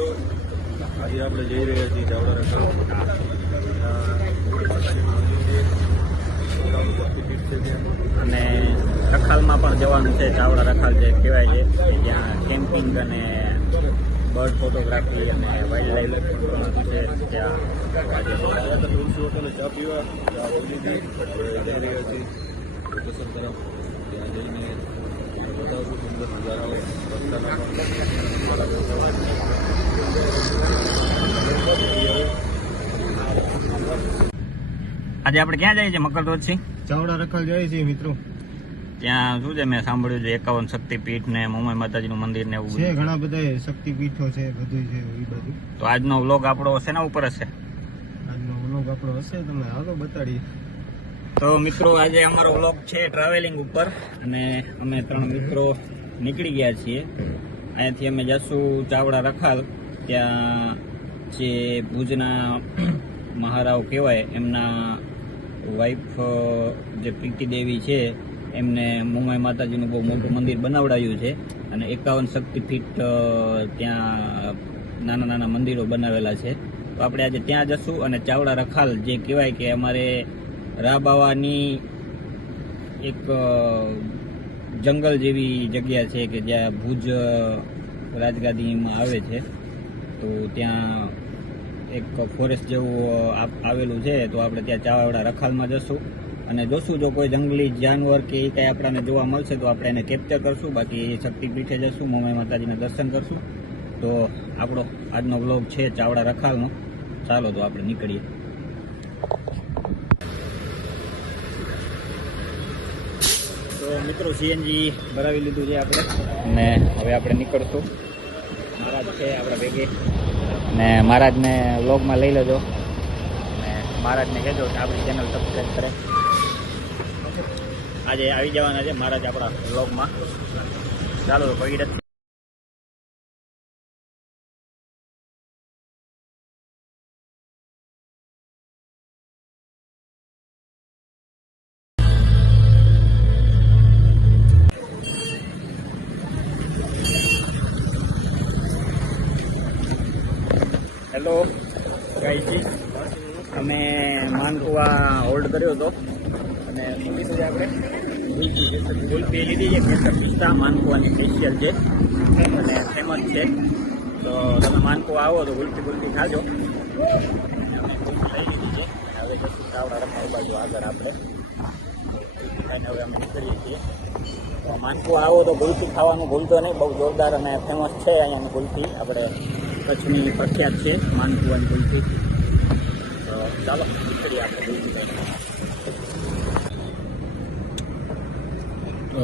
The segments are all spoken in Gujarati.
મિત્રો આજે આપણે જઈ રહ્યા છીએ જાવડા રખા અને રખાલમાં પણ જવાનું છે ચાવડા રખાલ જે કહેવાય છે કે જ્યાં કેમ્પિંગ અને બર્ડ ફોટોગ્રાફી અને વાઇલ્ડ લાઈફ છે ત્યાં ચા પીવા જઈ રહ્યા છીએ. તરફ. ત્યાં જઈને બતાવશું સુંદર નજારાઓ રસ્તાના આજે આપણે ક્યાં જઈએ છીએ? મકરધોજથી ચાવડા રખલ જઈએ છીએ મિત્રો. ત્યાં શું છે? મેં સાંભળ્યું છે એકાવન શક્તિપીઠ ને મુંબઈ માતાજીનું મંદિર ને એવું છે ઘણા બધા શક્તિપીઠો છે બધું છે એ બધું. તો આજનો વ્લોગ આપણો શેના ઉપર હશે? આજનો વ્લોગ આપણો હશે તમે હાલો બતાડીએ. તો મિત્રો, આજે અમારો વ્લોગ છે ટ્રાવેલિંગ ઉપર અને અમે ત્રણ મિત્રો નીકળી ગયા છીએ. અહીંયાથી અમે જશું ચાવડા રખાલ, ત્યાં જે ભુજના મહારાવ કહેવાય, એમના વાઈફ જે પ્રીતિ દેવી છે, એમને મુંબઈ માતાજીનું બહુ મોટું મંદિર બનાવડાયું છે અને એકાવન શક્તિપીઠ ફીટ ત્યાં નાના નાના મંદિરો બનાવેલા છે. તો આપણે આજે ત્યાં જશું અને ચાવડા રખાલ જે કહેવાય કે અમારે રાબાવાની એક જંગલ જેવી જગ્યા છે કે જ્યાં ભુજ રાજગાદીમાં આવે છે. તો ત્યાં એક ફોરેસ્ટ જેવું આવેલું છે. તો આપણે ત્યાં ચાવડા રખાલમાં જશું. અને જોશું, જો કોઈ જંગલી જાનવર કે એ કંઈ આપણને જોવા મળશે, તો આપણે એને કેપ્ચર કરશું. બાકી શક્તિપીઠે જશું. મમ્મી માતાજીના દર્શન કરશું. તો આપણો આજનો વ્લોગ છે ચાવડા રખાલનો. ચાલો, તો આપણે નીકળીએ. તો મિત્રો સીએનજી ભરાવી લીધું છે આપણે. ને હવે આપણે નીકળશું. મહારાજ છે આપણા ભેગે. ને મહારાજને વ્લોગમાં લઈ લેજો. અને મહારાજને કહેજો કે આપણી ચેનલ સબસ્ક્રાઈબ કરે. આજે આવી જવાના છે મહારાજ આપણા વ્લોગમાં. ચાલો તો પગી હેલો. ગાઈજી અમે માનકુવા હોલ્ડ કર્યો હતો. અને શું કીધું છે આપણે. ગુલપી લીધી છે કેસર પિસ્તા માનકુવાની સ્પેશિયલ છે. અને ફેમસ છે. તો તમે માનકુવા આવો તો ગુલપી ગુલપી ખાજો. અમે ગુલપી લઈ લીધી છે. હવે જશું ચાવડા બાજુ આગળ આપણે. ખાઈને હવે અમે નીકળીએ છીએ. તો માનકું આવો તો ગુલફી ખાવાનું ભૂલતો નહીં. બહુ જોરદાર અને ફેમસ છે અહીંયાની ગુલફી આપણે કચ્છની પ્રખ્યાત છે માનકુવાની ગુલફી તો ચાલો નીકળીએ આપણે તો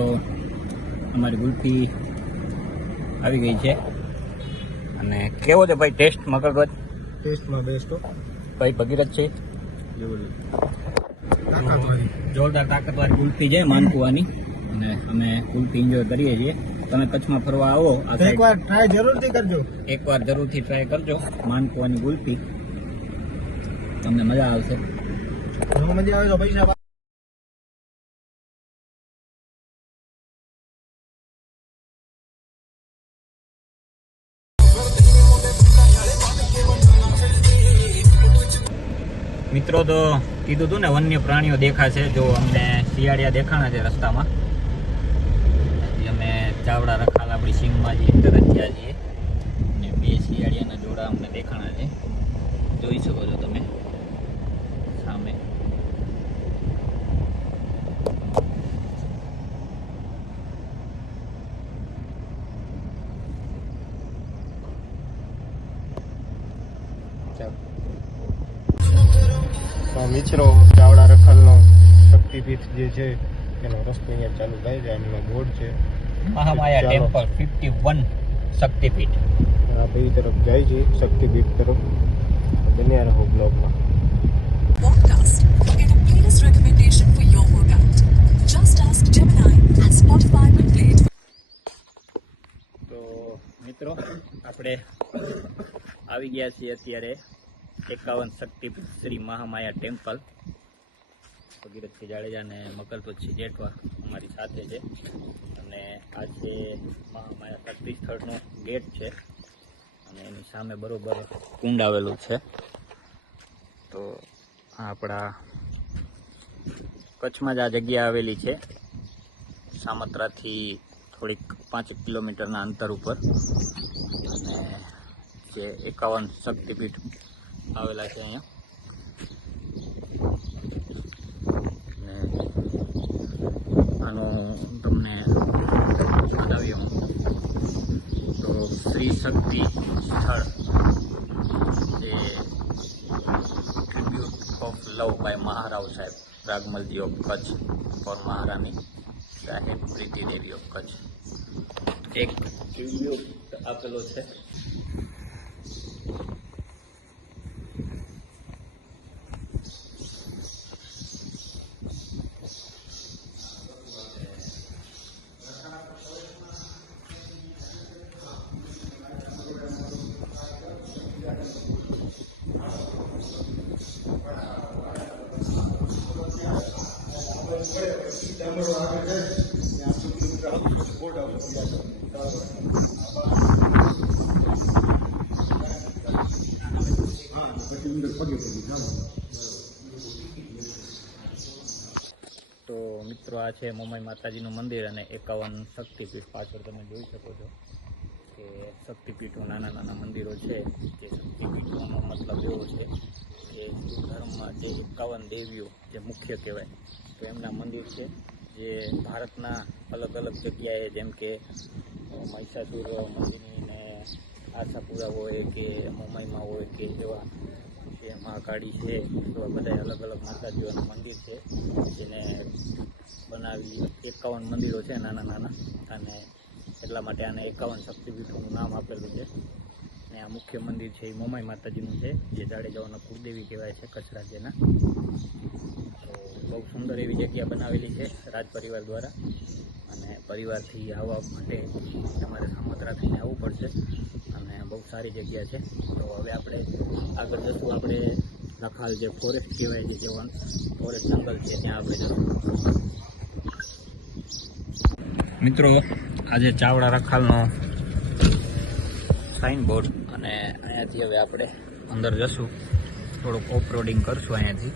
અમારી ગુલફી આવી ગઈ છે. અને કેવો છે ભાઈ ટેસ્ટ મકરગજ ટેસ્ટમાં બેસ્ટ ભાઈ ભગીરથ છે? જોરદાર તાકાતવાળી કુલ્ફી છે માનકુવાની અને અમે કુલ્ફી એન્જોય કરીએ છીએ. તમે કચ્છમાં ફરવા આવો એક વાર ટ્રાય જરૂરથી કરજો. એકવાર જરૂરથી ટ્રાય કરજો. માનકુવાની કુલ્ફી તમને મજા આવશે. મજા આવે તો પૈસા મિત્રો તો કીધું હતું ને વન્ય પ્રાણીઓ દેખાશે. જો અમને શિયાળિયા દેખાણા છે રસ્તામાં. ચાવડા રખાલ આપણી સીમમાં જે જ અને બે શિયાળિયાના જોડા અમને દેખાણા છે. જોઈ શકો છો તમે. સામે. મિત્રો, ચાવડા રખલનો શક્તિપીઠ જે છે, એનો રસ્તો અહીંયા ચાલુ થાય છે. એમનો બોર્ડ છે. Mahamaya temple fifty one Shaktipeeth. આપણે એ તરફ જાય છે શક્તિપીઠ તરફ. બન્યા રહો બ્લોગમાં podcast in a playlist recommendation for your workout. Just ask Gemini and Spotify will play તો મિત્રો આપણે આવી ગયા છીએ અત્યારે એકાવન શક્તિપીઠ શ્રી મહામાયા ટેમ્પલ. ભગીરથસિંહ જાડેજા અને મકરપતસિંહ જેઠવા અમારી સાથે છે. અને આ છે મહામાયા શક્તિ સ્થળનો ગેટ છે. અને એની સામે બરોબર કુંડ આવેલું છે. તો આપણા કચ્છમાં જ આ જગ્યા આવેલી છે. સામત્રાથી થોડીક પાંચ કિલોમીટરના અંતર ઉપર. અને જે એકાવન શક્તિપીઠ આવેલા છે અહીંયા. આનો તમને બતાવ્યો તો શ્રી શક્તિ સ્થળ જે of love by Maharao Sahab Ragmalji of Kutch four મહારાણી સાહેબ, પ્રીતિ દેવી ઓફ કચ્છ. એક ટ્રિબ્યુટ આપેલો છે. તો મિત્રો, આ છે મોમાઈ માતાજીનું મંદિર અને એકાવન શક્તિપીઠ પાછળ તમે જોઈ શકો છો કે શક્તિપીઠો નાના નાના મંદિરો છે. જે શક્તિપીઠોનો મતલબ એવો છે કે ધર્મમાં જે એકાવન દેવીઓ જે મુખ્ય કહેવાય, તો એમના મંદિર છે. જે ભારતના અલગ અલગ જગ્યાએ જેમ કે મહિષાસુર મંદિરની ને આશાપુરા હોય કે મુંબઈમાં હોય કે એવા જે મહાકાળી છે, એવા બધા અલગ અલગ માતાજીઓનું મંદિર છે. જેને બનાવી એકાવન મંદિરો છે નાના નાના. અને એટલા માટે આને એકાવન શક્તિપીઠોનું નામ આપેલું છે. અને આ મુખ્ય મંદિર છે એ મોમાઈ માતાજીનું છે. જે જાડેજાઓના કુળદેવી કહેવાય છે કચ્છ રાજ્યના બહુ સુંદર એવી જગ્યા બનાવેલી છે રાજ પરિવાર દ્વારા. અને પરિવારથી આવવા માટે તમારે સામત્રા થઈને આવવું પડશે. અને બહુ સારી જગ્યા છે. તો હવે આપણે આગળ જશું. આપણે રખાલ જે ફોરેસ્ટ કહેવાય છે, જે ફોરેસ્ટ જંગલ છે, ત્યાં આપણે જશું. મિત્રો, આજે ચાવડા રખાલનો સાઇનબોર્ડ અને અહીંયાથી હવે આપણે અંદર જશું. થોડુંક ઓફ રોડિંગ કરશું અહીંયાથી.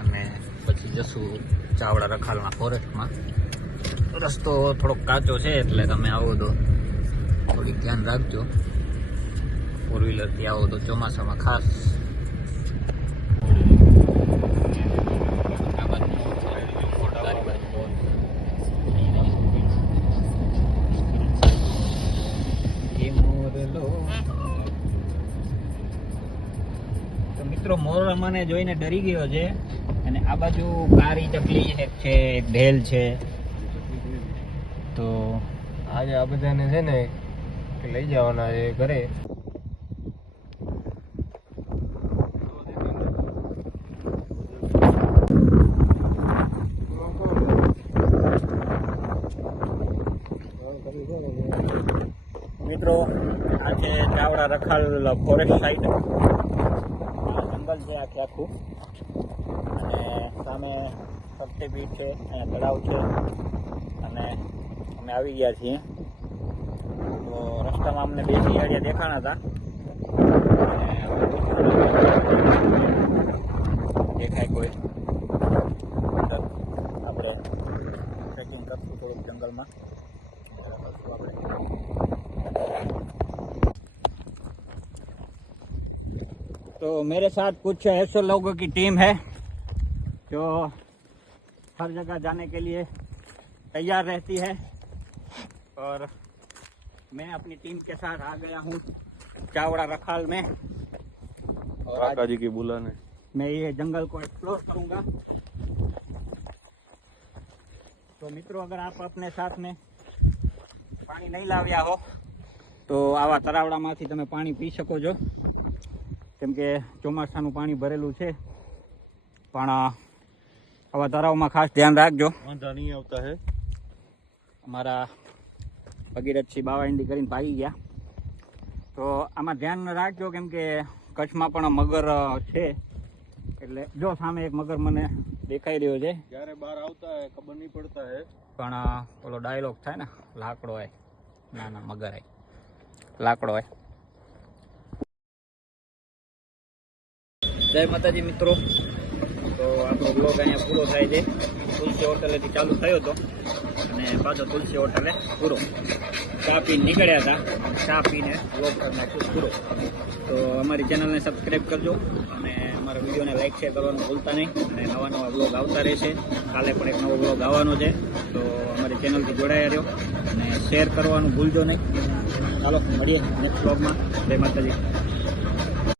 અને પછી જશું ચાવડા રખાલના ફોરેસ્ટમાં રસ્તો થોડોક કાચો છે એટલે તમે આવો તો થોડીક ધ્યાન રાખજો. ફોર વ્હીલરથી આવો તો ચોમાસામાં ખાસ. મિત્રો મોર જોઈને ડરી ગયો છે. અને આ બાજુ કારી ચકલી છે ભેલ છે. તો આજે આ બધાને છે ને લઈ જવાના છે ઘરે. મિત્રો આ છે ચાવડા રખાલ ફોરેસ્ટ સાઈડ જંગલ છે આખે આખું. અને સામે શક્તિપીઠ છે અહીંયા તળાવ છે અને અમે આવી ગયા છીએ તો રસ્તામાં અમને બે શિયાળિયા દેખાણા હતા અને દેખાય કોઈ અંદર આપણે ટ્રેકિંગ કરશું થોડુંક જંગલમાં કરશું આપણે तो मेरे साथ कुछ ऐसे लोगों की टीम है जो हर जगह जाने के लिए तैयार रहती है और मैं अपनी टीम के साथ आ गया हूँ चावड़ा रखाल में और आज काका जी की बुलाने मैं ये जंगल को एक्सप्लोर करूंगा तो मित्रों अगर आप अपने साथ में પાણી નહીં લાવ્યા હો તો આવા તરાવડામાંથી તમે પાણી પી શકો છો કેમ કે ચોમાસાનું પાણી ભરેલું છે પણ વધારાઓમાં ખાસ ધ્યાન રાખજો. નહીં આવતા હે. અમારા ભગીરથસિંહ બાવાઈંડી કરીને ભાગી ગયા. તો આમાં ધ્યાન રાખજો કેમ કે કચ્છમાં પણ મગર છે. એટલે જો સામે એક મગર મને દેખાઈ રહ્યો છે. જ્યારે બહાર આવતા હોય ખબર નહીં પડતા હે. પણ પેલો ડાયલોગ થાય ને લાકડો હોય ના ના મગર હોય લાકડો હોય જય માતાજી મિત્રો. તો આપણો બ્લોગ અહીંયા પૂરો થાય છે. તુલસી હોટલેથી ચાલુ થયો હતો અને પાછો તુલસી હોટલે પૂરો. ચા પીને નીકળ્યા હતા. ચા પીને બ્લોગ કરી નાખ્યું પૂરો. તો અમારી ચેનલને સબસ્ક્રાઈબ કરજો અને અમારા વિડીયોને લાઇક શેર કરવાનું ભૂલતા નહીં. અને નવા નવા બ્લોગ આવતા રહેશે. કાલે પણ એક નવો બ્લોગ આવવાનો છે. તો અમારી ચેનલથી જોડાયા રહ્યો. અને શેર કરવાનું ભૂલજો નહીં. ચાલો, મળીએ નેક્સ્ટ બ્લોગમાં જય માતાજી.